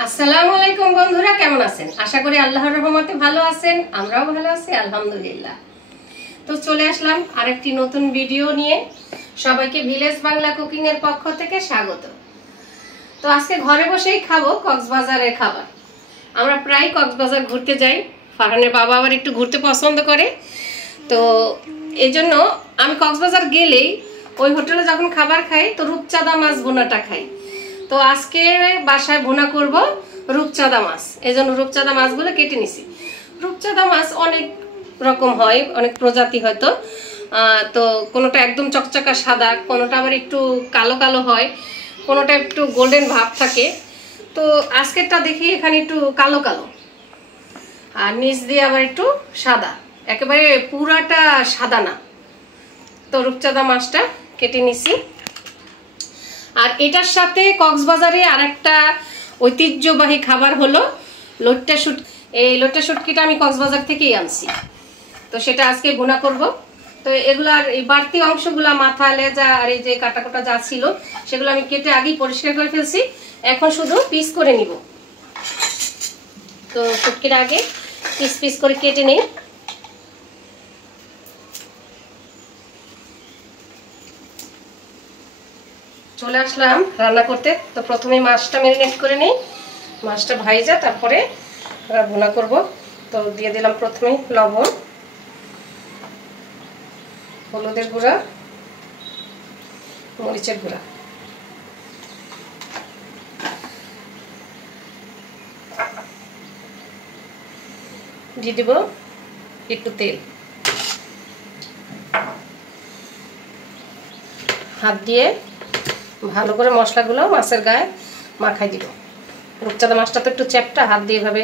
আসসালামু আলাইকুম বন্ধুরা, কেমন আছেন? আশা করি আল্লাহর রহমতে ভালো আছেন। আমরাও ভালো আছি আলহামদুলিল্লাহ। তো চলে আসলাম আরেকটি নতুন ভিডিও নিয়ে। সবাইকে ভিলেজ বাংলা কুকিং এর পক্ষ থেকে স্বাগত। তো আজকে ঘরে বসেই খাবো কক্সবাজারের খাবার। আমরা প্রায় কক্সবাজার ঘুরতে যাই। ফারহানের বাবা আবার একটু ঘুরতে পছন্দ করে, তো এই জন্য আমি কক্সবাজার গেলেই ওই হোটেলে যখন খাবার খাই তো রূপচাঁদা মাছ ভুনাটা খাই। তো আজকে বাসায় ভুনা করব রূপচাঁদা মাছ। এই জন্য রূপচাঁদা মাছগুলো কেটে নিছি। রূপচাঁদা মাছ অনেক রকম হয়, অনেক প্রজাতি হয়তো। তো কোনোটা একদম চকচকা সাদা, কোনোটা আবার একটু কালো কালো হয়, কোনোটা একটু গোল্ডেন ভাব থাকে। তো আজকেরটা দেখি এখানে একটু কালো কালো, আর নিচ দিয়ে আবার একটু সাদা, একেবারে পুরাটা সাদা না। তো রূপচাঁদা মাছটা কেটে নিছি। আর এটার সাথে কক্সবাজারে আরেকটা ঐতিহ্যবাহী খাবার হলো লইট্টা শুটকি। এই লইট্টা শুটকিটা আমি কক্সবাজার থেকেই আনছি। তো সেটা আজকে ভুনা করব। তো এগুলার এই বাড়তি অংশগুলা, মাথা, লেজা আর এই যে কাটা কোটা যা ছিল সেগুলো আমি কেটে আগেই পরিষ্কার করে ফেলছি। এখন শুধু পিস করে নিব। তো শুটকিটা আগে পিস পিস করে কেটে নেই। চলে আসলাম রান্না করতে। তো প্রথমে মাছটা ম্যারিনেট করে নিই। মাছটা ভাইজা তারপরে ভুনা করব। তো দিয়ে দিলাম প্রথমে লবণ, হলুদের গুঁড়া, মরিচের গুঁড়া, দিয়ে দিব একটু তেল। হাত দিয়ে ভালো করে মশলাগুলো মাছের গায়ে মাখাই দিব। রূপচাঁদা মাছটা তো একটু চ্যাপটা, হাত দিয়ে এভাবে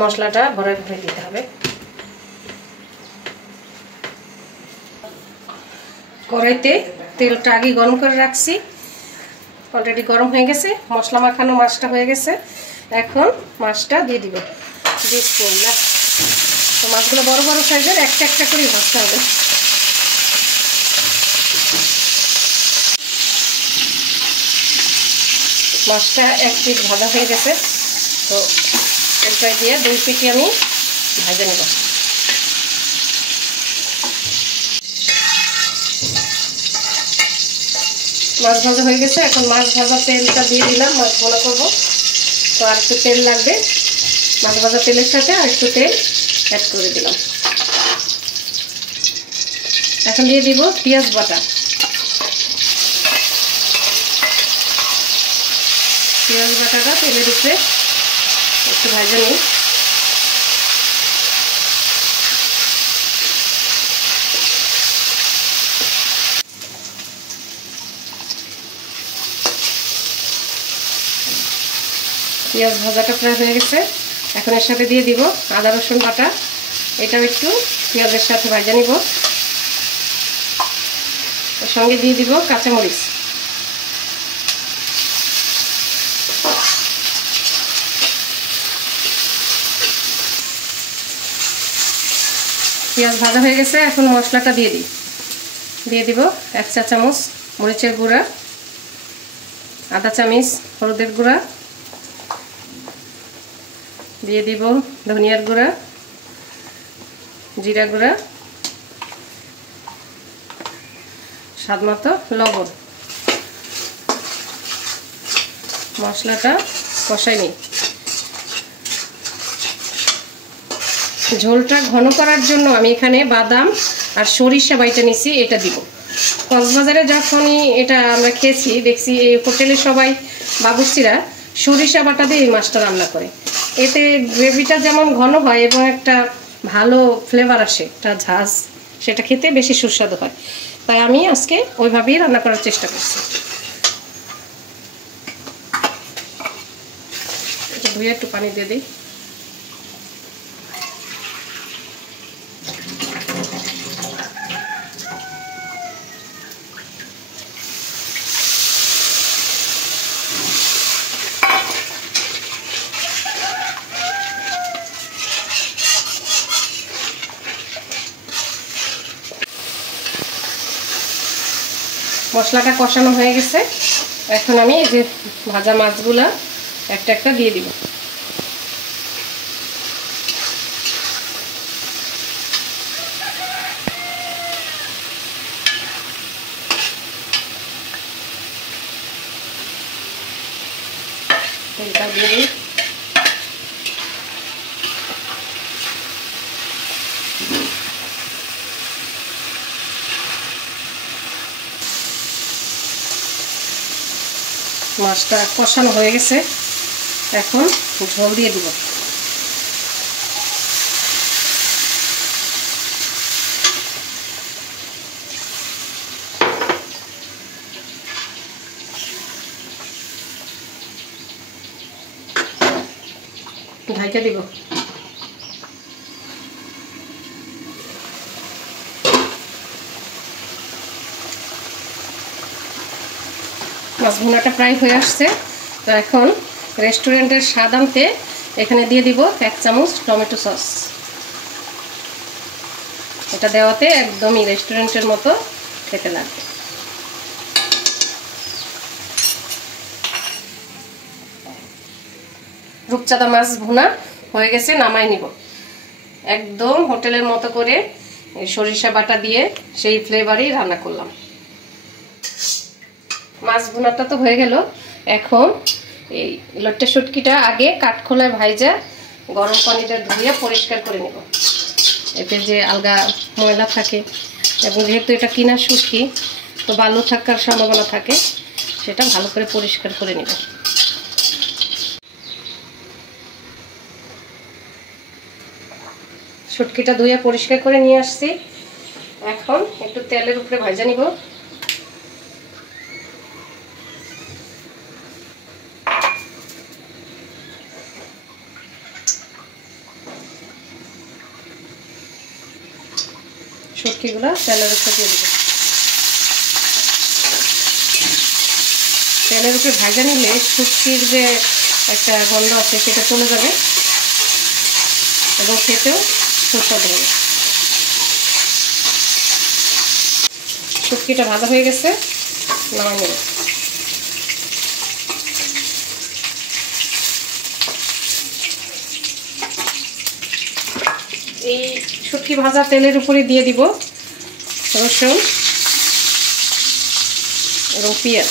মশলাটা ভরে ভরে দিতে হবে। কড়াইতে তেলটা আগে গরম করে রাখছি, অলরেডি গরম হয়ে গেছে। মশলা মাখানো মাছটা হয়ে গেছে। এখন মাছটা দিয়ে দিব। বিসমিল্লাহ। তো মাছগুলো বড় বড় সাইজের, একটা একটা করে ভাজতে হবে। মাছটা এক পিঠ ভাজা হয়ে গেছে। তো তেলটাই দিয়ে দুই পিঠি আমি ভাজে নেব। মাছ ভাজা হয়ে গেছে। এখন মাছ ভাজা তেলটা দিয়ে দিলাম। মাছ ভুনা করবো, তো আর একটু তেল লাগবে। মাছ ভাজা তেলের সাথে আর একটু তেল অ্যাড করে দিলাম। এখন দিয়ে দিব পেঁয়াজ বাটা। পেঁয়াজ বাটাটা তেলে দিতে একটু ভাজা নিই। পেঁয়াজ ভাজাটা প্রায় হয়ে গেছে। এখন এর সাথে দিয়ে দিব আদা রসুন বাটা। এটাও একটু পেঁয়াজের সাথে ভাজা নিব। এর সঙ্গে দিয়ে দিব কাঁচামরিচ। পেঁয়াজ ভাজা হয়ে গেছে। এখন মশলাটা দিয়ে দিই। দিয়ে দিব 1 চা চামচ মরিচের গুঁড়া, আধা চামচ হলুদের গুঁড়া, দিয়ে দিব ধনিয়ার গুঁড়া, জিরা গুঁড়া, স্বাদ মতো লবণ। মশলাটা কষাই নিই। ঝোলটা ঘন করার জন্য আমি এখানে বাদাম আর সরিষা বাইটা নিছি, এটা দিব। কক্সবাজারে যখনই এটা আমরা খেয়েছি দেখছি এই হোটেলে সবাই বাবুর্চিরা সরিষা বাটা দিয়ে এই মাছটা রান্না করে। এতে গ্রেভিটা যেমন ঘন হয় এবং একটা ভালো ফ্লেভার আসে, একটা ঝাঁজ, সেটা খেতে বেশি সুস্বাদু হয়। তাই আমি আজকে ওইভাবেই রান্না করার চেষ্টা করছি। এটা ধুয়ে একটু পানি দিয়ে দিই। মশলাটা কষানো হয়ে গেছে। এখন আমি এই যে ভাজা মাছগুলা একটা একটা দিয়ে দিব। তেলটা দিয়ে দিই। মাছটা কষানো হয়ে গেছে, এখন ঝোল দিয়ে দিব। ঢাকা দিব। মাছ ভুনাটা প্রায় হয়ে আসছে, তো এখন রেস্টুরেন্টের স্বাদ আনতে এখানে দিয়ে দিব 1 চামচ টমেটো সস। এটা দেওয়াতে একদমই রেস্টুরেন্টের মতো খেতে লাগবে। রূপচাঁদা মাছ ভুনা হয়ে গেছে, নামাই নিব। একদম হোটেলের মতো করে সরিষা বাটা দিয়ে সেই ফ্লেভারেই রান্না করলাম। মাছ ভুনাটা তো হয়ে গেল, এখন এই লট্টা শুটকিটা আগে কাঠখোলায় ভাইজা গরম পানিতে ধুয়ে পরিষ্কার করে নেব। এতে যে আলগা ময়লা থাকে, এবং যেহেতু এটা কিনা শুটকি তো বালু থাকার সম্ভাবনা থাকে, সেটা ভালো করে পরিষ্কার করে নেব। শুটকিটা ধুয়ে পরিষ্কার করে নিয়ে আসছি, এখন একটু তেলের উপরে ভাজা নিব। শুটকিগুলো তেলের উপরে দিয়ে দেব। তেলের উপরে ভাজা নিলে শুটকির যে একটা গন্ধ আছে সেটা চলে যাবে এবং খেতেও সুস্বাদু হবে। শুটকিটা ভাজা হয়ে গেছে, নামাই নেব। এই শুটকি ভাজা তেলের উপরে দিয়ে দিব রসুন এবং পেঁয়াজ।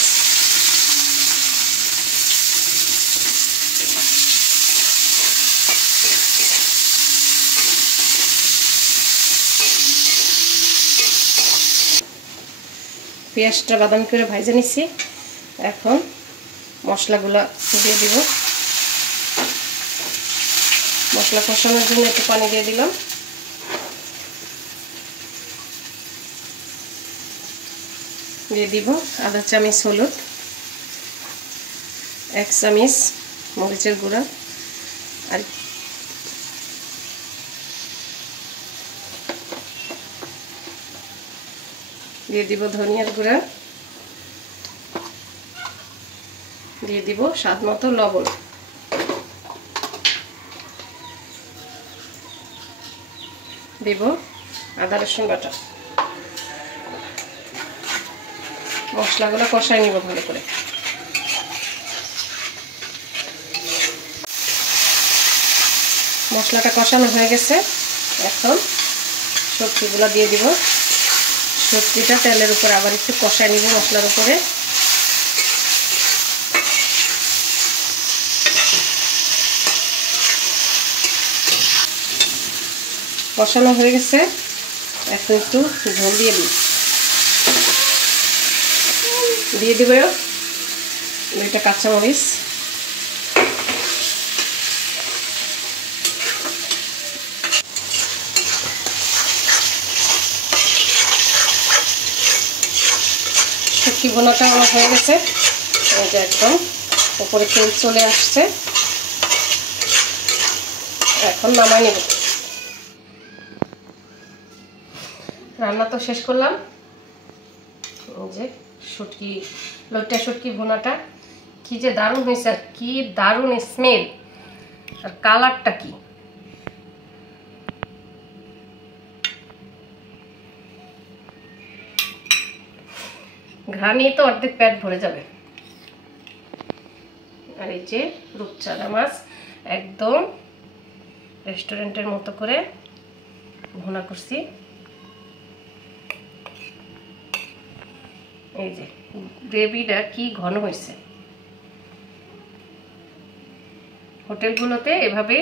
পেঁয়াজটা বাদামি করে ভাজে নিচ্ছি, এখন মশলাগুলো দিয়ে দিব। মশলা কষানোর জন্য একটু পানি দিয়ে দিলাম। দিয়ে দিব আধা চামচ হলুদ, 1 চামচ মরিচের গুঁড়া, আর দিয়ে দিব ধনিয়ার গুঁড়া, দিয়ে দিব স্বাদ মতো লবণ। দিব আদা রসুন বাটা। মশলাগুলো কষাই নিব ভালো করে। মশলাটা কষানো হয়ে গেছে, এখন সবজিগুলো দিয়ে দিব। সবজিটা তেলের উপর আবার একটু কষাই নিব মশলার উপরে। কষানো হয়ে গেছে, এখন একটু ঝোল দিয়ে দিই। দিয়ে দিব 2টা কাঁচামরিচ, শুটকি ভুনাটা আমার হয়ে গেছে, এই যে একদম উপরে তেল চলে আসছে, এখন নামাই নেব। রান্না তো শেষ করলাম। যে শুটকি লইট্টা শুটকি ভুনাটা কি যে দারুণ হয়েছে, আর কি দারুণ স্মেল, আর কালারটা কি। ঘ্রাণে তো অর্ধেক পেট ভরে যাবে। আর এই যে রূপচাঁদা মাছ একদম রেস্টুরেন্টের মতো করে ভুনা করছি। এই যে গ্রেভিটা কি ঘন হয়েছে। হোটেলগুলোতে এভাবে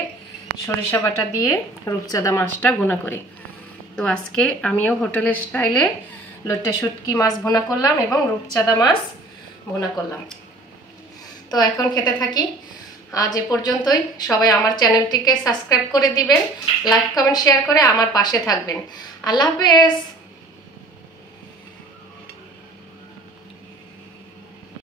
সরিষা বাটা দিয়ে রূপচাঁদা মাছটা ভুনা করে। তো আজকে আমিও হোটেলের স্টাইলে লইট্টা শুটকি মাছ ভুনা করলাম এবং রূপচাঁদা মাছ ভুনা করলাম। তো এখন খেতে থাকি। আজ এ পর্যন্তই। সবাই আমার চ্যানেলটিকে সাবস্ক্রাইব করে দিবেন, লাইক কমেন্ট শেয়ার করে আমার পাশে থাকবেন। আল্লাহ হাফেজ।